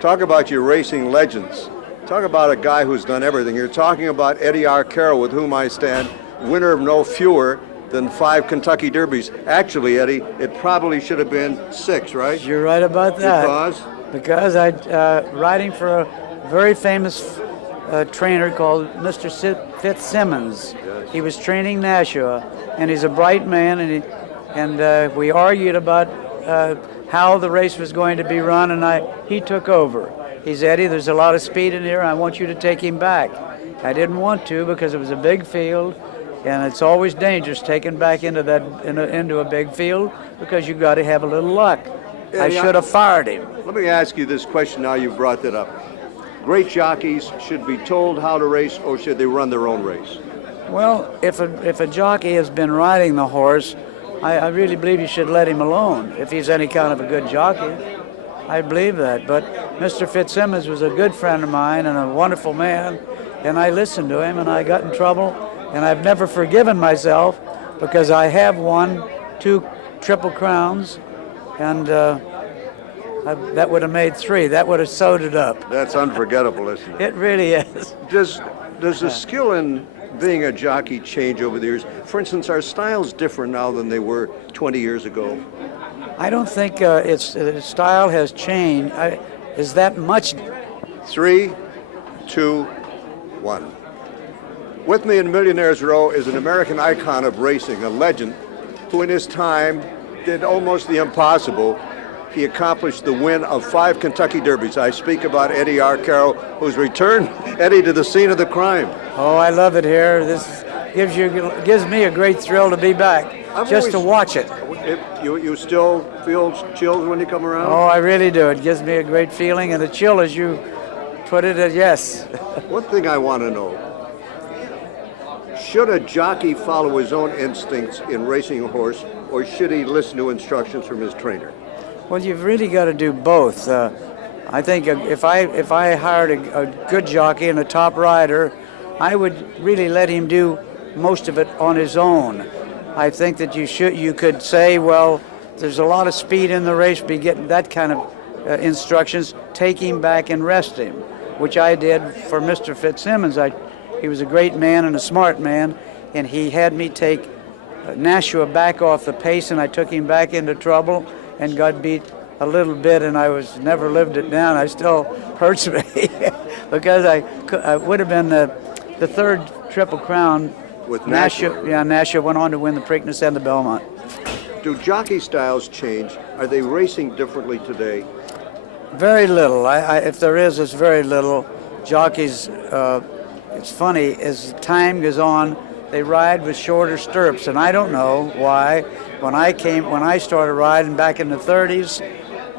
Talk about your racing legends. Talk about a guy who's done everything. You're talking about Eddie Arcaro, with whom I stand, winner of no fewer than 5 Kentucky Derbies. Actually, Eddie, it probably should have been 6, right? You're right about that. Because I riding for a very famous trainer called Mr. Fitzsimmons. Yes. He was training Nashua, and he's a bright man, and we argued about how the race was going to be run, and he took over. He said, Eddie, there's a lot of speed in here. I want you to take him back. I didn't want to because it was a big field, and it's always dangerous taking back into a big field because you got to have a little luck. I should have fired him. Let me ask you this question now you've brought that up. Great jockeys should be told how to race, or should they run their own race? Well, if a jockey has been riding the horse, I really believe you should let him alone if he's any kind of a good jockey. I believe that. But Mr. Fitzsimmons was a good friend of mine and a wonderful man, and I listened to him, and I got in trouble, and I've never forgiven myself because I have won 2 Triple Crowns, and that would have made 3. That would have sewed it up. That's unforgettable, isn't it? It really is. Does the skill in being a jockey change over the years? For instance, are styles different now than they were 20 years ago? I don't think its style has changed. Is that much? 3, 2, 1. With me in Millionaires Row is an American icon of racing, a legend who in his time did almost the impossible. He accomplished the win of 5 Kentucky Derbies. I speak about Eddie Arcaro, who's returned, Eddie, to the scene of the crime. Oh, I love it here. This gives me a great thrill to be back, to watch it. You still feel chills when you come around? Oh, I really do. It gives me a great feeling, and the chill, as you put it, yes. One thing I want to know, should a jockey follow his own instincts in racing a horse, or should he listen to instructions from his trainer? Well, you've really got to do both. I think if I hired a good jockey and a top rider, I would really let him do most of it on his own. I think that you could say, well, there's a lot of speed in the race, be getting that kind of instructions, take him back and rest him, which I did for Mr. Fitzsimmons. He was a great man and a smart man, and he had me take Nashua back off the pace, and I took him back into trouble and got beat a little bit, and I never lived it down. I still hurts me because I would have been the 3rd Triple Crown with Nashua. Yeah, Nashua went on to win the Preakness and the Belmont. Do jockey styles change? Are they racing differently today? Very little. If there is, it's very little. Jockeys, it's funny, as time goes on, they ride with shorter stirrups, and I don't know why. When I started riding back in the 30s,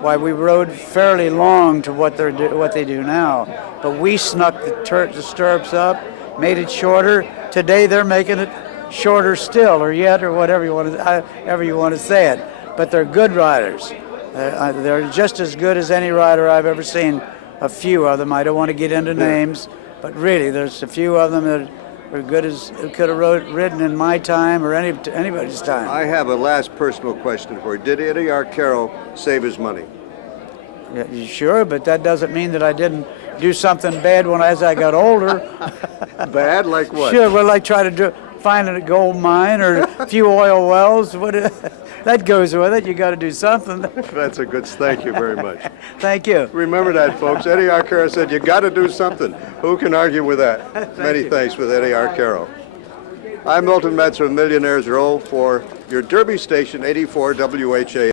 why we rode fairly long to what they do now. But we snuck the stirrups up, made it shorter. Today they're making it shorter still, or yet, or whatever you want to say it. But they're good riders. They're just as good as any rider I've ever seen. A few of them. I don't want to get into names, but really, there's a few of them that are good as could have ridden in my time or anybody's time. I have a last personal question for you. Did Eddie Arcaro save his money? Yeah, sure, but that doesn't mean that I didn't do something bad as I got older. Bad, like what? Sure, well, I try to find a gold mine or a few oil wells. That goes with it. You got to do something. That's a good. Thank you very much. Thank you. Remember that, folks. Eddie Arcaro said you got to do something. Who can argue with that? Many thanks with Eddie Arcaro. I'm Milton Metz from Millionaires Row for your Derby Station 84 WHA.